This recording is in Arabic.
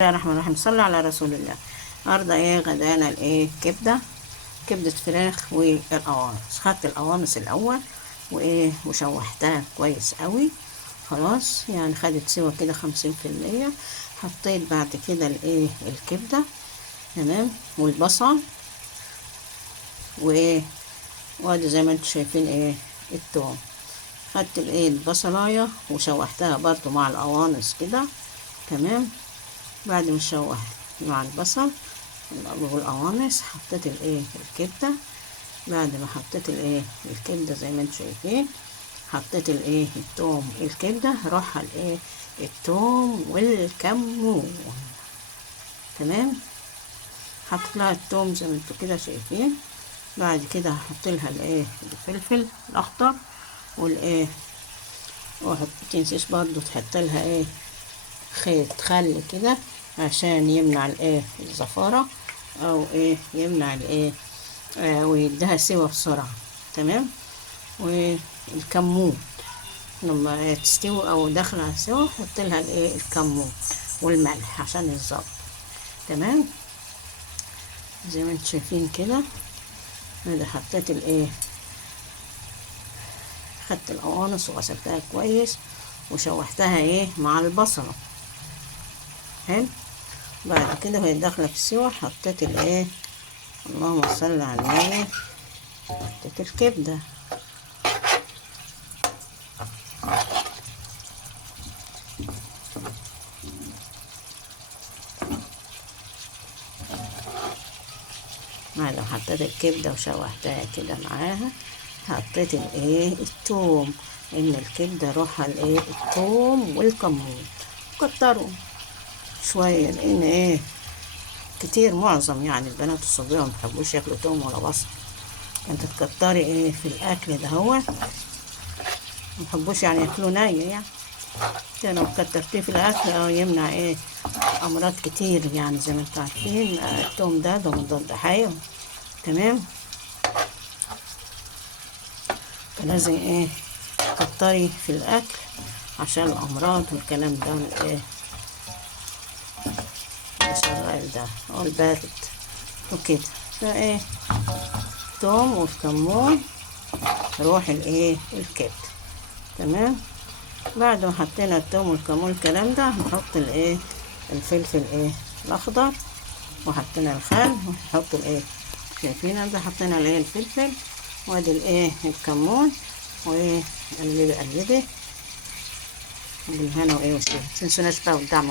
الله الرحمن الرحيم. صلى على رسول الله. النهارده غدانا كبدة فراخ والقوانص. خدت القوانص الأول وشوحتها كويس قوي. خلاص يعني خدت سوا كده 50%. حطيت بعد كده الكبدة. تمام. والبصل وادي زي ما انتوا شايفين التوم. خدت البصلاية وشوحتها برضو مع القوانص كده. تمام. بعد ما شوحت مع البصل والقوانص حطيت الكبده. بعد ما حطيت الكبده زي ما انتم شايفين حطيت التوم. الكبده راح التوم والكمون. تمام. حطيت لها التوم زي ما انتم كده شايفين. بعد كده هحط لها الفلفل الاخضر متنسيش برضو تحط لها خيط خل كده عشان يمنع الزفارة او يمنع ويديها سوا بسرعة. تمام. والكمون لما تستوي او داخله على السوا حط لها الكمون والملح عشان الظبط. تمام. زي ما انتم شايفين كده. انا حطيت خدت القوانص وغسلتها كويس وشوحتها مع البصله. حلو. بعد كده وهي داخله في السوا حطيت اللهم صل على النبي، حطيت الكبده. بعد ما حطيت الكبده وشوحتها كده معاها حطيت الثوم. ان الكبده روحها الثوم والكمون. كتروا شويه لان كتير معظم يعني البنات الصغيره ما بيحبوش ياكلوا توم ولا بصل. انت تكتري في الاكل ده هو ما بيحبوش يعني ياكلوا ني يعني. لو كترتيه في الاكل يمنع امراض كتير يعني زي ما انتوا عارفين. التوم ده مضاد حيوي. تمام. فلازم كتري في الاكل عشان الامراض والكلام ده الشغال ده والبارد وكده. توم والكمون روح الكبد. تمام. بعد ما حطينا التوم والكمون الكلام ده نحط الفلفل الاخضر وحطينا الخل ونحط شايفين ده حطينا الفلفل وادي الكمون وقلبي بالهنا والشفا. متنسوناش بقى وتدعموا